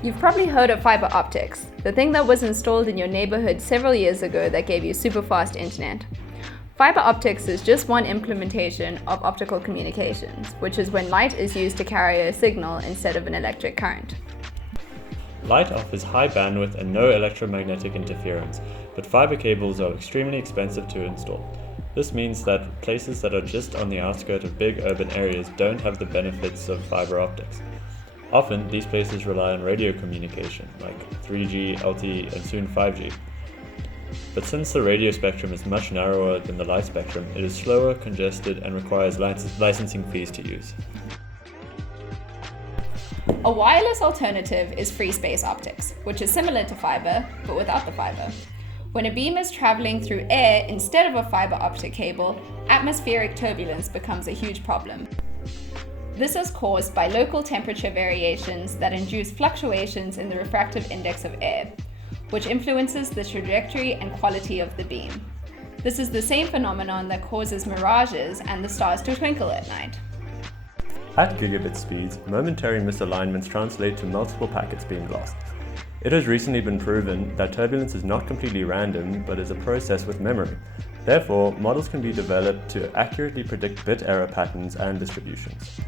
You've probably heard of fiber optics, the thing that was installed in your neighborhood several years ago that gave you super fast internet. Fiber optics is just one implementation of optical communications, which is when light is used to carry a signal instead of an electric current. Light offers high bandwidth and no electromagnetic interference, but fiber cables are extremely expensive to install. This means that places that are just on the outskirts of big urban areas don't have the benefits of fiber optics. Often, these places rely on radio communication, like 3G, LTE, and soon 5G. But since the radio spectrum is much narrower than the light spectrum, it is slower, congested, and requires licensing fees to use. A wireless alternative is free space optics, which is similar to fiber, but without the fiber. When a beam is traveling through air instead of a fiber optic cable, atmospheric turbulence becomes a huge problem. This is caused by local temperature variations that induce fluctuations in the refractive index of air, which influences the trajectory and quality of the beam. This is the same phenomenon that causes mirages and the stars to twinkle at night. At gigabit speeds, momentary misalignments translate to multiple packets being lost. It has recently been proven that turbulence is not completely random, but is a process with memory. Therefore, models can be developed to accurately predict bit error patterns and distributions.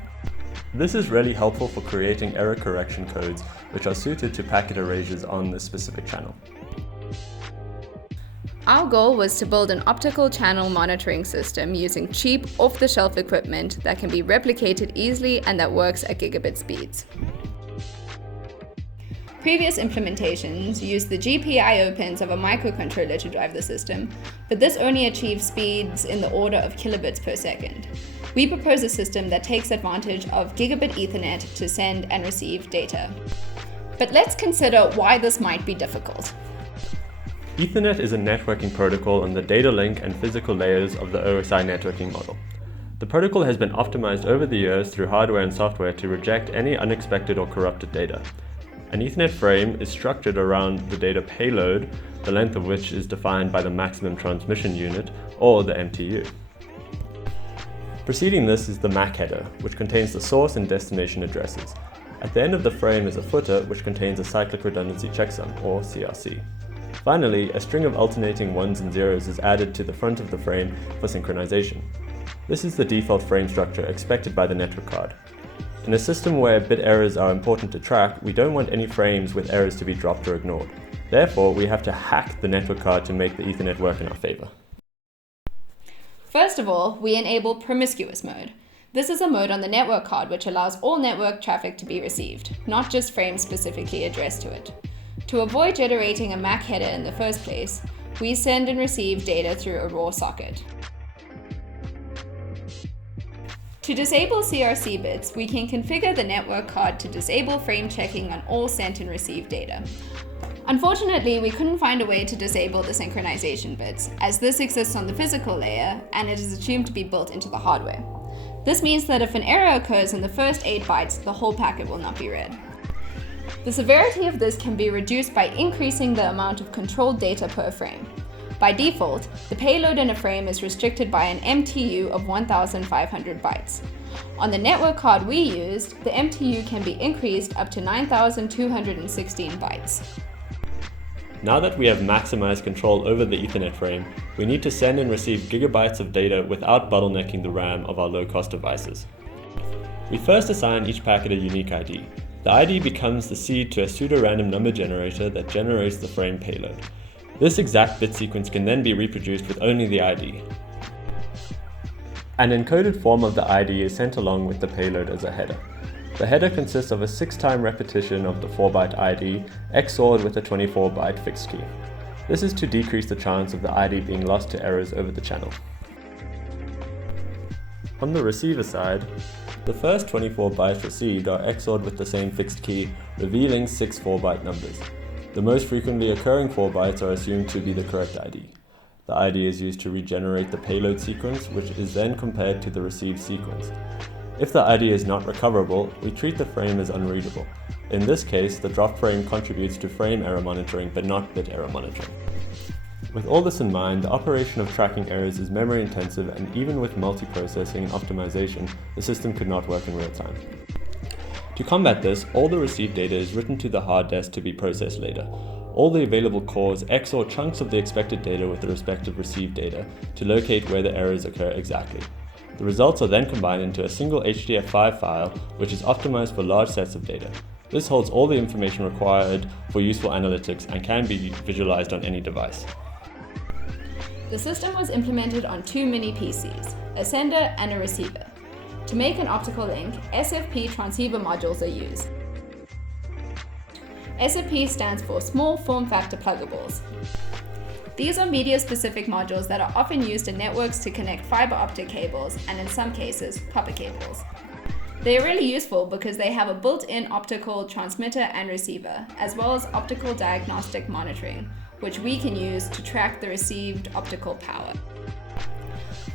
This is really helpful for creating error correction codes, which are suited to packet erasures on this specific channel. Our goal was to build an optical channel monitoring system using cheap, off-the-shelf equipment that can be replicated easily and that works at gigabit speeds. Previous implementations used the GPIO pins of a microcontroller to drive the system, but this only achieves speeds in the order of kilobits per second. We propose a system that takes advantage of gigabit Ethernet to send and receive data. But let's consider why this might be difficult. Ethernet is a networking protocol on the data link and physical layers of the OSI networking model. The protocol has been optimized over the years through hardware and software to reject any unexpected or corrupted data. An Ethernet frame is structured around the data payload, the length of which is defined by the maximum transmission unit, or the MTU. Preceding this is the MAC header, which contains the source and destination addresses. At the end of the frame is a footer, which contains a cyclic redundancy checksum, or CRC. Finally, a string of alternating ones and zeros is added to the front of the frame for synchronization. This is the default frame structure expected by the network card. In a system where bit errors are important to track, we don't want any frames with errors to be dropped or ignored. Therefore, we have to hack the network card to make the Ethernet work in our favor. First of all, we enable promiscuous mode. This is a mode on the network card which allows all network traffic to be received, not just frames specifically addressed to it. To avoid generating a MAC header in the first place, we send and receive data through a raw socket. To disable CRC bits, we can configure the network card to disable frame checking on all sent and received data. Unfortunately, we couldn't find a way to disable the synchronization bits, as this exists on the physical layer and it is assumed to be built into the hardware. This means that if an error occurs in the first 8 bytes, the whole packet will not be read. The severity of this can be reduced by increasing the amount of controlled data per frame. By default, the payload in a frame is restricted by an MTU of 1,500 bytes. On the network card we used, the MTU can be increased up to 9,216 bytes. Now that we have maximized control over the Ethernet frame, we need to send and receive gigabytes of data without bottlenecking the RAM of our low-cost devices. We first assign each packet a unique ID. The ID becomes the seed to a pseudo-random number generator that generates the frame payload. This exact bit sequence can then be reproduced with only the ID. An encoded form of the ID is sent along with the payload as a header. The header consists of a 6-time repetition of the 4-byte ID, XORed with a 24-byte fixed key. This is to decrease the chance of the ID being lost to errors over the channel. On the receiver side, the first 24 bytes received are XORed with the same fixed key, revealing 6 4-byte numbers. The most frequently occurring 4 bytes are assumed to be the correct ID. The ID is used to regenerate the payload sequence, which is then compared to the received sequence. If the ID is not recoverable, we treat the frame as unreadable. In this case, the drop frame contributes to frame error monitoring but not bit error monitoring. With all this in mind, the operation of tracking errors is memory intensive, and even with multiprocessing and optimization, the system could not work in real time. To combat this, all the received data is written to the hard disk to be processed later. All the available cores XOR chunks of the expected data with the respective received data to locate where the errors occur exactly. The results are then combined into a single HDF5 file, which is optimized for large sets of data. This holds all the information required for useful analytics and can be visualized on any device. The system was implemented on 2 mini PCs, a sender and a receiver. To make an optical link, SFP transceiver modules are used. SFP stands for Small Form Factor Pluggables. These are media-specific modules that are often used in networks to connect fiber optic cables and, in some cases, copper cables. They are really useful because they have a built-in optical transmitter and receiver, as well as optical diagnostic monitoring, which we can use to track the received optical power.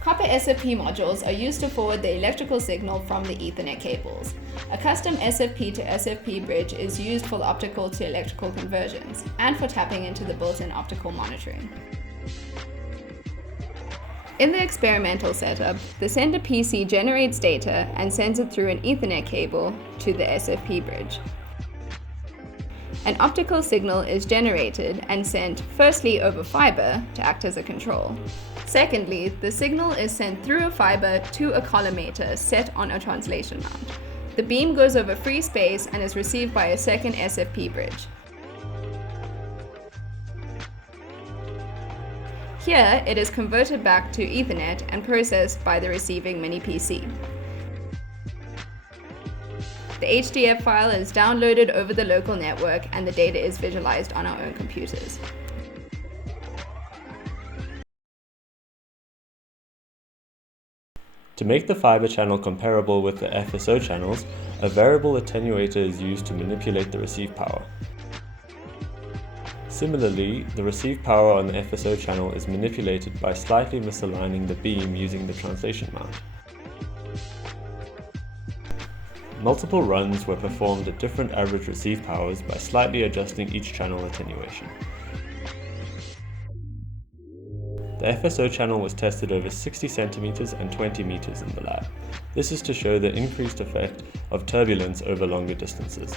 Copper SFP modules are used to forward the electrical signal from the Ethernet cables. A custom SFP to SFP bridge is used for the optical to electrical conversions and for tapping into the built-in optical monitoring. In the experimental setup, the sender PC generates data and sends it through an Ethernet cable to the SFP bridge. An optical signal is generated and sent firstly over fiber to act as a control. Secondly, the signal is sent through a fiber to a collimator set on a translation mount. The beam goes over free space and is received by a second SFP bridge. Here, it is converted back to Ethernet and processed by the receiving mini PC. The HDF file is downloaded over the local network and the data is visualized on our own computers. To make the fiber channel comparable with the FSO channels, a variable attenuator is used to manipulate the receive power. Similarly, the receive power on the FSO channel is manipulated by slightly misaligning the beam using the translation mount. Multiple runs were performed at different average receive powers by slightly adjusting each channel attenuation. The FSO channel was tested over 60 centimeters and 20 meters in the lab. This is to show the increased effect of turbulence over longer distances.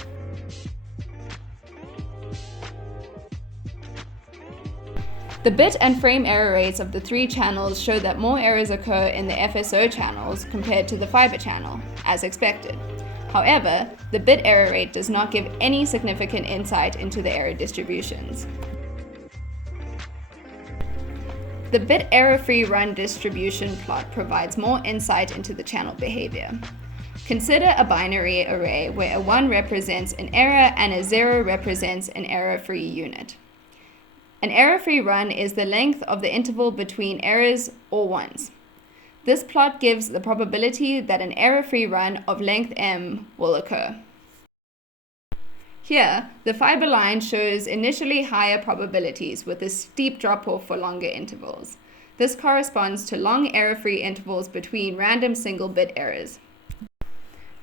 The bit and frame error rates of the 3 channels show that more errors occur in the FSO channels compared to the fiber channel, as expected. However, the bit error rate does not give any significant insight into the error distributions. The bit error-free run distribution plot provides more insight into the channel behavior. Consider a binary array where a 1 represents an error and a 0 represents an error-free unit. An error-free run is the length of the interval between errors or 1s. This plot gives the probability that an error-free run of length m will occur. Here, the fiber line shows initially higher probabilities with a steep drop-off for longer intervals. This corresponds to long error-free intervals between random single-bit errors.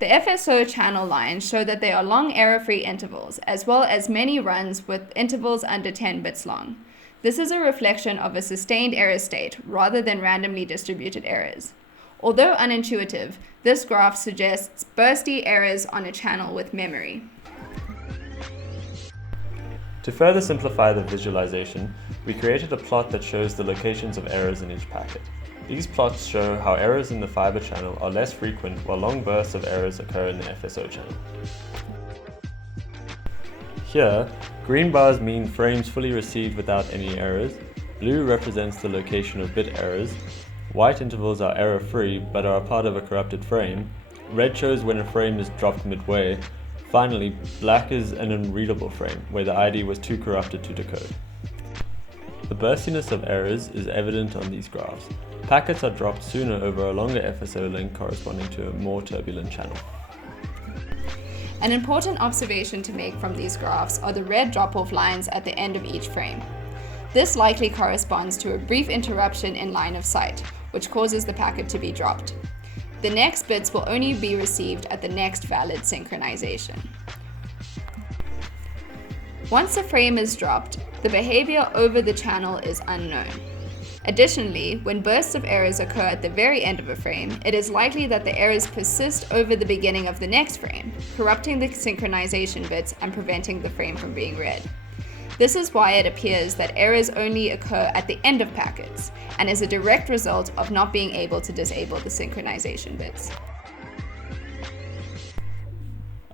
The FSO channel lines show that there are long error-free intervals, as well as many runs with intervals under 10 bits long. This is a reflection of a sustained error state rather than randomly distributed errors. Although unintuitive, this graph suggests bursty errors on a channel with memory. To further simplify the visualization, we created a plot that shows the locations of errors in each packet. These plots show how errors in the fiber channel are less frequent while long bursts of errors occur in the FSO channel. Here, green bars mean frames fully received without any errors, blue represents the location of bit errors, white intervals are error-free but are a part of a corrupted frame, red shows when a frame is dropped midway. Finally, black is an unreadable frame, where the ID was too corrupted to decode. The burstiness of errors is evident on these graphs. Packets are dropped sooner over a longer FSO link corresponding to a more turbulent channel. An important observation to make from these graphs are the red drop-off lines at the end of each frame. This likely corresponds to a brief interruption in line of sight, which causes the packet to be dropped. The next bits will only be received at the next valid synchronization. Once a frame is dropped, the behavior over the channel is unknown. Additionally, when bursts of errors occur at the very end of a frame, it is likely that the errors persist over the beginning of the next frame, corrupting the synchronization bits and preventing the frame from being read. This is why it appears that errors only occur at the end of packets, and is a direct result of not being able to disable the synchronization bits.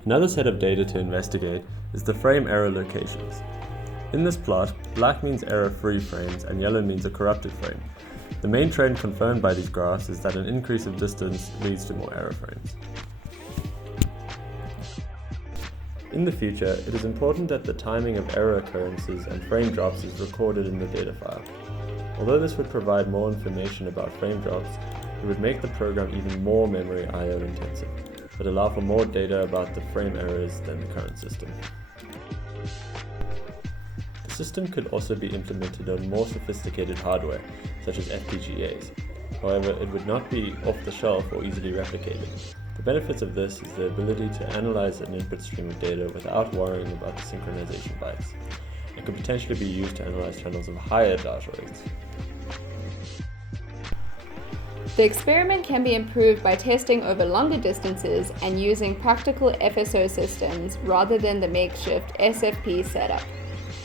Another set of data to investigate is the frame error locations. In this plot, black means error-free frames and yellow means a corrupted frame. The main trend confirmed by these graphs is that an increase of distance leads to more error frames. In the future, it is important that the timing of error occurrences and frame drops is recorded in the data file. Although this would provide more information about frame drops, it would make the program even more memory I/O intensive, but allow for more data about the frame errors than the current system. The system could also be implemented on more sophisticated hardware, such as FPGAs. However, it would not be off-the-shelf or easily replicated. The benefits of this is the ability to analyze an input stream of data without worrying about the synchronization bytes. It could potentially be used to analyze channels of higher data rates. The experiment can be improved by testing over longer distances and using practical FSO systems rather than the makeshift SFP setup.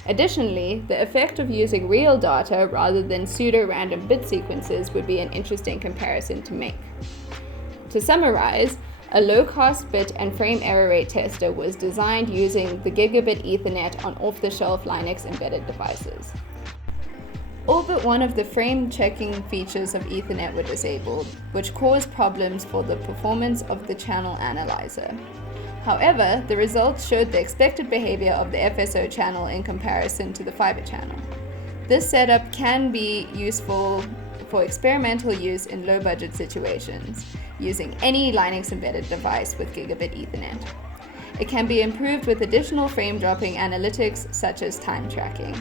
Additionally, the effect of using real data rather than pseudo-random bit sequences would be an interesting comparison to make. To summarize, a low-cost bit and frame error rate tester was designed using the Gigabit Ethernet on off-the-shelf Linux embedded devices. All but one of the frame checking features of Ethernet were disabled, which caused problems for the performance of the channel analyzer. However, the results showed the expected behavior of the FSO channel in comparison to the fiber channel. This setup can be useful for experimental use in low-budget situations, using any Linux embedded device with Gigabit Ethernet. It can be improved with additional frame dropping analytics such as time tracking.